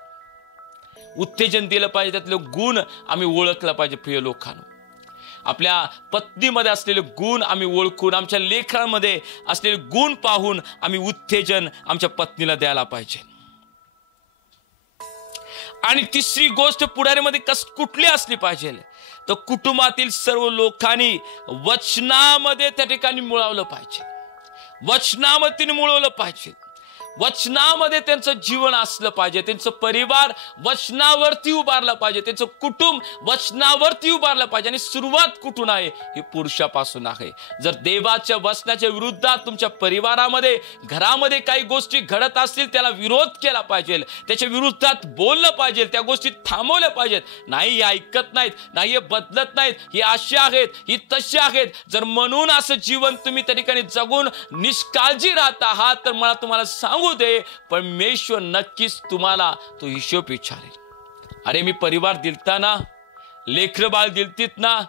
उत्तेजन दिलं पाहिजे, त्यातले गुण आम्ही ओळखला पाहिजे. प्रिय लोकांनो, आपल्या पत्नीमध्ये असलेले गुण आम्ही ओळखून, आमच्या लेकरांमध्ये असलेले गुण पाहून आम्ही उत्तेजन आमच्या पत्नीला द्यायला पाहिजे. आणि तिसरी गोष्ट पुढारीमध्ये कुठली असली पाहिजे, तर कुटुंबातील सर्व लोकांनी वचनामध्ये त्या ठिकाणी मुळवलं पाहिजे, वचनामध्ये मुळवलं पाहिजे. वचनामध्ये त्यांचं जीवन असलं पाहिजे, त्यांचं परिवार वचनावरती उभारलं पाहिजे, त्यांचं कुटुंब वचनावरती उभारलं पाहिजे. आणि सुरुवात कुठून आहे? ही पुरुषापासून आहे. जर देवाच्या वचनाच्या विरुद्धात तुमच्या परिवारामध्ये, घरामध्ये काही गोष्टी घडत असतील, त्याला विरोध केला पाहिजे, त्याच्या विरुद्धात बोललं पाहिजे, त्या गोष्टी थांबवल्या पाहिजेत. नाही हे ऐकत नाहीत, नाही हे बदलत नाहीत, ही अशी आहेत, ही तशी आहेत. जर म्हणून असं जीवन तुम्ही त्या ठिकाणी जगून निष्काळजी राहत आहात, तर मला तुम्हाला सांगू दे, परमेश्वर नक्कीच तुम्हाला तो हिशोब विचारेल. अरे मी परिवार दिलता ना, लेकरं बाळ दिलतीत ना,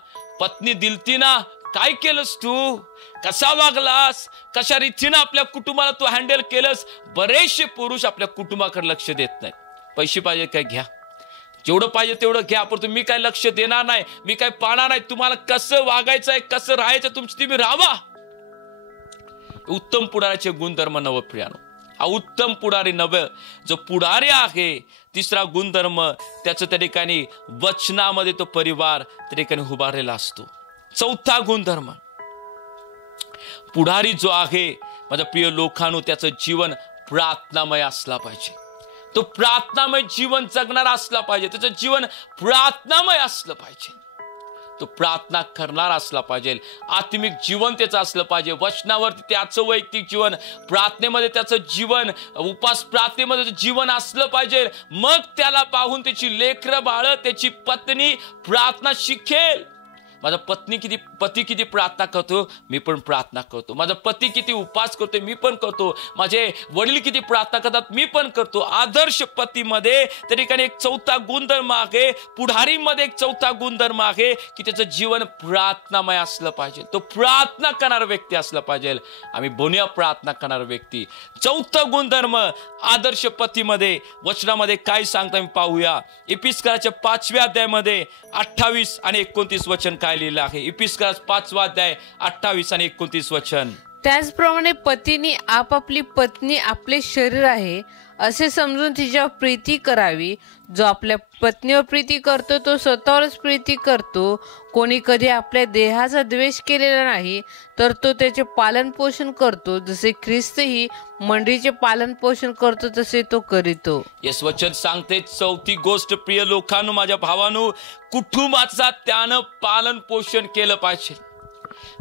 पत्नी दिलती ना, काय केलंस तू? कसा वागलास? कशा रीतीनं आपल्या कुटुंबाला तू हँडल केलंस? बरेचसे पुरुष आपल्या कुटुंबाकडे लक्ष देत नाहीत. पैसे पाहिजे काय घ्या, जेवढं पाहिजे तेवढं घ्या, पण तुम्ही काय लक्ष देणार नाही, मी काय पाहणार नाही. तुम्हाला कसं वागायचं आहे, कसं राहायचं तुमची तुम्ही राहावा. उत्तम पुढाऱ्याचे गुणधर्म नवं प्रियानो. हा उत्तम पुढारी नवं जो पुढारी आहे, तिसरा गुणधर्म त्याचं त्या ठिकाणी वचनामध्ये तो परिवार त्या ठिकाणी उभारलेला असतो. चौथा गुणधर्म, पुढारी जो आहे माझ्या प्रिय लोकांनो, त्याचं जीवन प्रार्थनामय असला पाहिजे. तो प्रार्थनामय जीवन जगणारा असला पाहिजे, त्याचं जीवन प्रार्थनामय असलं पाहिजे. तो प्रार्थना करणारा असला पाहिजे, आत्मिक जीवन त्याचं असलं पाहिजे. वचनावरती त्याचं वैयक्तिक जीवन, प्रार्थनेमध्ये त्याचं जीवन, उपास प्रार्थनेमध्ये जीवन असलं पाहिजे. मग त्याला पाहून त्याची लेकरं बाळ, त्याची पत्नी प्रार्थना शिकेल. माझा पती किती प्रार्थना करतो, मी पण प्रार्थना करतो. माझा पती किती उपास करतो, मी पण करतो. माझे वडील किती प्रार्थना करतात, मी पण करतो. आदर्श पतीमध्ये त्या ठिकाणी एक चौथा गुणधर्म आहे, पुढारीमध्ये एक चौथा गुणधर्म आहे की त्याचं जीवन प्रार्थनामय असलं पाहिजे. तो प्रार्थना करणारा व्यक्ती असला पाहिजे. आम्ही बोनिया प्रार्थना करणारा व्यक्ती. चौथा गुणधर्म आदर्श पतीमध्ये वचनामध्ये काय सांगता मी पाहूया. इपिस्कराच्या 5व्या अध्यायामध्ये 28 आणि 29 वचन काय लिहिलं आहे. इपिस्करास 5वा अध्याय 28 आणि 29 वचन. त्याचप्रमाणे पतीने आपापली पत्नी आपले शरीर आहे असे समजून तिच्यावर प्रीती करावी. जो आपल्या पत्नीवर प्रीती करतो तो स्वतःवरच प्रीती करतो. कोणी कधी आपल्या देहाचा द्वेष केलेला नाही, तर तो त्याचे पालन पोषण करतो. जसे ख्रिस्तही मंडळीचे पालन पोषण करतो तसे तो करीतो. येस वचन सांगते चौथी गोष्ट प्रिय लोकांनो, माझ्या भावांनो, कुटुंबाचा त्यानं पालन पोषण केलं पाहिजे,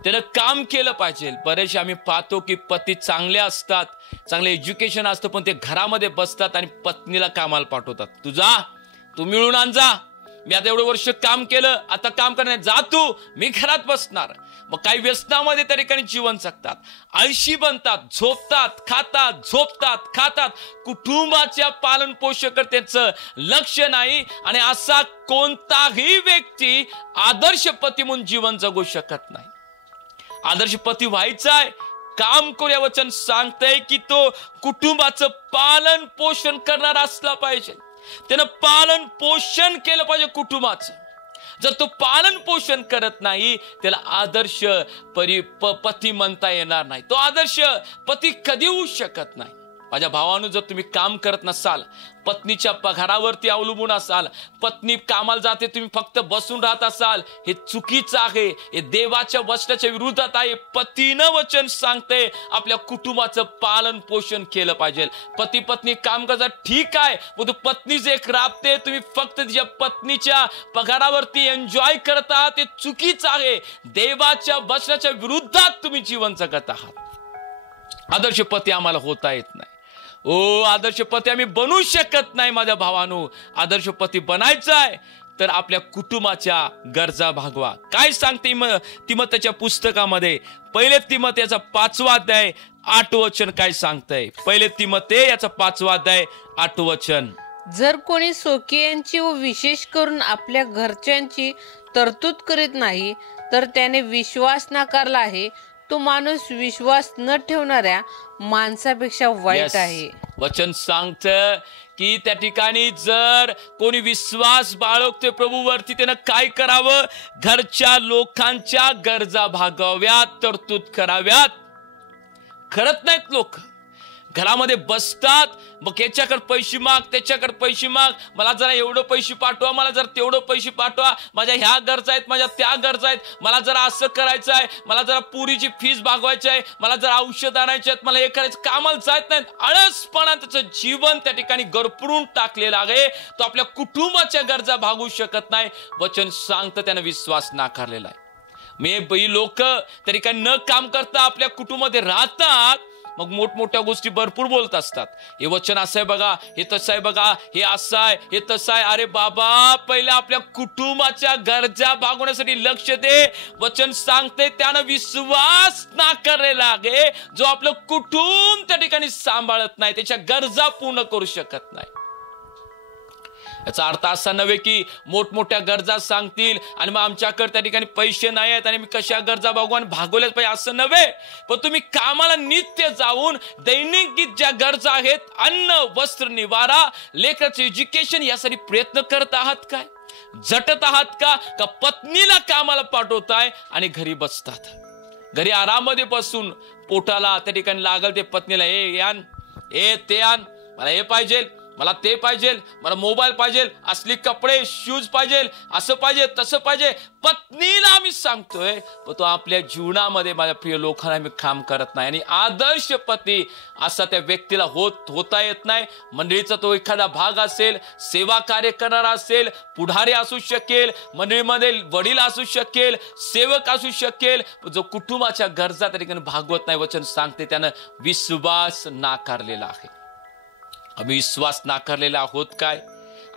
त्यानं काम केलं पाहिजे. बरेचसे आम्ही पाहतो की पती चांगले असतात, चांगले एज्युकेशन असतं, पण ते घरामध्ये बसतात आणि पत्नीला कामाला पाठवतात. तू मिळून आण जा, मी आता एवढं वर्ष काम केलं, आता काम करणार जा तू, मी घरात बसणार. मग काही व्यसनामध्ये त्या ठिकाणी जीवन जगतात, आळशी बनतात, झोपतात, खातात. कुटुंबाच्या पालन पोषणाकडे त्यांचं लक्ष नाही. आणि असा कोणताही व्यक्ती आदर्श पती म्हणून जीवन जगू शकत नाही. आदर्श पती व्हायचा आहे, काम करूया. वचन सांगतंय की तो कुटुंबाचं पालन पोषण करणारा असला पाहिजे. त्यानं पालन पोषण केलं पाहिजे कुटुंबाचं. जर तो पालन पोषण करत नाही, त्याला आदर्श पती म्हणता येणार नाही. तो आदर्श पती कधी होऊ शकत नाही. माझ्या भावांनो, जर तुम्ही काम करत नसाल, पत्नीच्या पगारावरती अवलंबून असाल, पत्नी कामाला जाते, तुम्ही फक्त बसून राहत असाल, हे चुकीचं आहे. हे देवाच्या वचनाच्या विरोधात आहे. पतीनं वचन सांगते आपल्या कुटुंबाचं पालन पोषण केलं पाहिजे. पती पत्नी काम करतात ठीक आहे, पण पत्नी जे राबते, तुम्ही फक्त तिच्या पत्नीच्या पगारावरती एन्जॉय करत आहात, ते चुकीचं आहे. देवाच्या वचनाच्या विरुद्धात तुम्ही जीवन जगत आहात. आदर्श पती आम्हाला होता येत नाही. आदर्श पती आम्ही बनवू शकत नाही. माझ्या भावानो, आदर्श पती बनायचं आहे तर आपल्या कुटुंबाच्या गरजा भागवा. काय सांगते तिमोथेच्या पुस्तकामध्ये 1 तिमोथेचा 5वा अध्याय 8 वचन काय सांगतंय. 1 तिमोथे याचा 5वा अध्याय 8 वचन. जर कोणी स्वकीयांची व विशेष करून आपल्या घरच्यांची तरतूद करीत नाही, तर त्याने विश्वास नाकारला आहे. तो माणूस विश्वास न ठेवणाऱ्या माणसापेक्षा वाईट आहे. वचन सांगतं की त्या ठिकाणी जर कोणी विश्वास बाळगतोय प्रभूवरती, त्यानं काय करावं? घरच्या लोकांच्या गरजा भागव्यात, तरतूद कराव्यात. करत नाहीत लोक. घरामध्ये बसतात, मग याच्याकडे पैसे माग, त्याच्याकडे पैसे माग, मला जरा एवढं पैसे पाठवा, मला जरा तेवढं पैसे पाठवा, माझ्या ह्या गरजा आहेत, माझ्या त्या गरजा आहेत, मला जरा असं करायचं आहे, मला जरा पुरीची फीस भागवायची आहे, मला जरा औषध आणायचे आहेत, मला हे करायचं, कामाला जात नाहीत. आळसपणा त्याचं जीवन त्या ठिकाणी गरपूरून टाकलेलं आहे. तो आपल्या कुटुंबाच्या गरजा भागवू शकत नाही. वचन सांगतं त्यानं विश्वास नाकारलेला आहे. मी लोक त्या ठिकाणी न काम करता आपल्या कुटुंबामध्ये राहतात, मग मोठमोठ्या गोष्टी भरपूर बोलत असतात. हे वचन असं आहे बघा, हे तसं आहे बघा, हे असं आहे, हे तसं आहे. अरे बाबा, पहिले आपल्या कुटुंबाच्या गरजा भागवण्यासाठी लक्ष दे. वचन सांगते त्यानं विश्वास नाकारलेला आहे. जो आपलं कुटुंब त्या ठिकाणी सांभाळत नाही, त्याच्या गरजा पूर्ण करू शकत नाही. याचा अर्थ असा नव्हे की मोठमोठ्या गरजा सांगतील आणि मग आमच्याकडे त्या ठिकाणी पैसे नाही आहेत आणि मी कशा गरजा भागवल्याच पाहिजे, असं नव्हे. पण तुम्ही कामाला नित्य जाऊन दैनिक ज्या गरजा आहेत, अन्न, वस्त्र, निवारा, लेकराचे एज्युकेशन, यासाठी प्रयत्न करत आहात काय? झटत आहात का पत्नीला कामाला पाठवताय आणि घरी बसतात? घरी आरामध्ये बसून पोटाला त्या ठिकाणी लागल ते पत्नीला, ए आण, ए ते आण, मला हे पाहिजे, मला ते पाहिजे, मला मोबाईल पाहिजे, असली कपडे, शूज पाहिजे, असं पाहिजे, तसं पाहिजे. पत्नीला आम्ही सांगतोय, पण तो आपल्या जीवनामध्ये माझ्या प्रिय लोकांना मी काम करत नाही. आणि आदर्श पती असा त्या व्यक्तीला होता येत नाही. मंडळीचा तो एखादा भाग असेल, सेवा कार्य करणारा असेल, पुढारी असू शकेल, मंडळीमध्ये वडील असू शकेल, सेवक असू शकेल, जो कुटुंबाच्या गरजा त्या ठिकाणी भागवत नाही. वचन सांगते त्यानं विश्वास नाकारलेला आहे. आम्ही विश्वास नाकारलेला आहोत काय?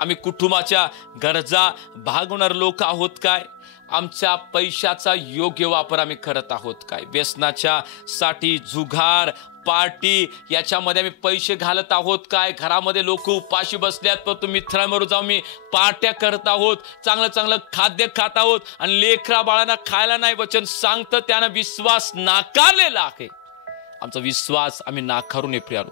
आम्ही कुटुंबाच्या गरजा भागवणारे लोक आहोत काय? आमच्या पैशाचा योग्य वापर आम्ही करत आहोत काय? व्यसनाच्या साठी, जुगार, पार्टी याच्यामध्ये आम्ही पैसे घालत आहोत काय? घरामध्ये लोक उपाशी बसल्यात, पण तुम्ही मित्रांबरोबर जाऊन मी पार्ट्या करत आहोत, चांगलं चांगलं खाद्य खात आहोत आणि लेकरा बाळांना खायला नाही. वचन सांगतं त्यानं विश्वास नाकारलेला आहे. आमचा विश्वास आम्ही नाकारू नये प्रियानो.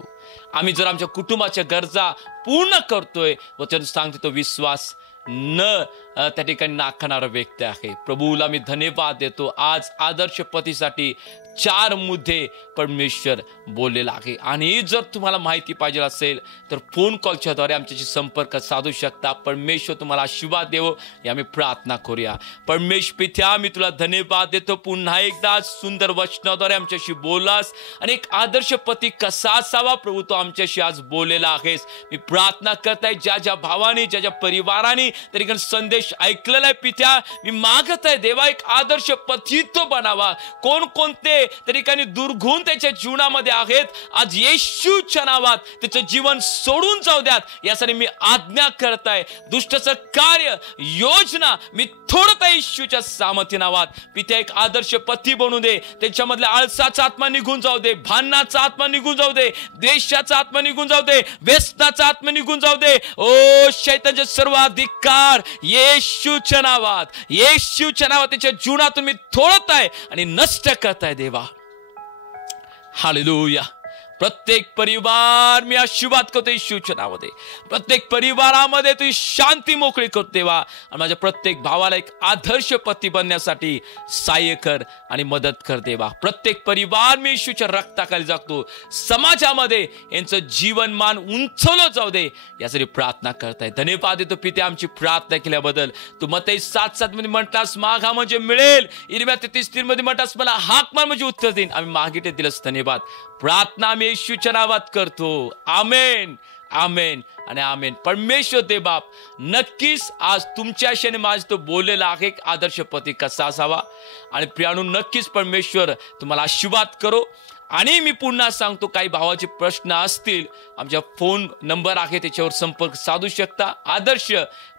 आम्ही जर आमच्या कुटुंबाच्या गरजा पूर्ण करतोय, वचन सांगते तो विश्वास त्या ठिकाणी नाकारणारा व्यक्ती आहे. प्रभूला मी धन्यवाद देतो. आज आदर्श पतीसाठी 4 मुद्दे परमेश्वर बोललेला आहे. आणि जर तुम्हाला माहिती पाहिजे असेल तर फोन कॉलच्या द्वारे आमच्याशी संपर्क साधू शकता. परमेश्वर तुम्हाला आशीर्वाद देवो, या मी प्रार्थना करूया. परमेश्वर पित्या, मी तुला धन्यवाद देतो. पुन्हा एकदा सुंदर वचनाद्वारे आमच्याशी बोललास आणि एक आदर्श पती कसा असावा प्रभू तो आमच्याशी आज बोललेला आहेस. मी प्रार्थना करताय ज्या ज्या भावानी, ज्या ज्या परिवाराने तरी संदेश ऐकलेला आहे पित्या, मी मागत आहे देवा, एक आदर्श पती तो बनावा. कोणकोणते तरीकाने दुर्गुण त्याच्या जीवनामध्ये आहेत, आज येशूच्या नावात त्याचं जीवन सोडून जाऊ द्यात, यासाठी मी आज्ञा करताय. दुष्टाचं कार्य, योजना मी थोडत आहे येशूच्या सामर्थ्य नावात. पित्या, एक आदर्श पती बनू दे. त्याच्यामधल्या आळसाचा आत्मा निघून जाऊ दे, भांडणाचा आत्मा निघून जाऊ दे, द्वेषाचा आत्मा निघून जाऊ दे, व्यसनाचा आत्मा निघून जाऊ दे. ओ शैतानचे सर्व अधिकार येशूच्या नावात, येशूच्या नावात त्याच्या जीवनातून मी थोडत आहे आणि नष्ट करताय देवा. हालेलुया. प्रत्येक परिवार मी आशीर्वाद करतो येशूच्या नावामध्ये. प्रत्येक परिवारामध्ये तू शांती मोकळी कर देवा. आणि माझ्या प्रत्येक भावाला एक आदर्श पती बनण्यासाठी सहाय्य कर आणि मदत कर देवा. प्रत्येक परिवार मी येशूच्या रक्ताखाली जगतो. समाजामध्ये यांचं जीवनमान उंचवलं जाऊ दे, यासाठी प्रार्थना करताय. धन्यवाद देतो पिते आमची प्रार्थना केल्याबद्दल. तू मत्ती 7:7 मध्ये म्हटलास मागा म्हणजे मिळेल, इर्म्या 33:3 मध्ये म्हटलास मला हाक मार म्हणजे उत्तर देईन. आम्ही मागितले दिलंस. धन्यवाद. प्रार्थना आम्ही येशूच्या नावात करतो. आमेन, आमेन आणि आमेन. परमेश्वर दे बाप नक्कीच आज तुमच्याशी आणि माझं तो बोललेला आहे आदर्श पती कसा असावा. आणि प्रियाणू नक्कीच परमेश्वर तुम्हाला आशीर्वाद करो. आणि मी पुन्हा सांगतो, काही भावाचे प्रश्न असतील, आमच्या फोन नंबर आहे त्याच्यावर संपर्क साधू शकता. आदर्श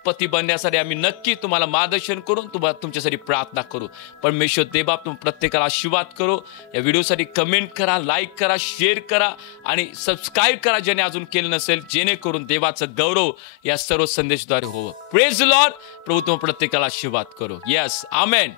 पती बनण्यासाठी आम्ही नक्की तुम्हाला मार्गदर्शन करून तुमच्यासाठी प्रार्थना करू. परमेश्वर देवबाप तुम्ही प्रत्येकाला आशीर्वाद करो. या व्हिडिओसाठी कमेंट करा, लाईक करा, शेअर करा आणि सबस्क्राईब करा ज्याने अजून केलं नसेल, जेणेकरून देवाचं गौरव या सर्व संदेशाद्वारे होवं. Praise the Lord. प्रभू तुम्ही प्रत्येकाला आशीर्वाद करो. येस, आमेन.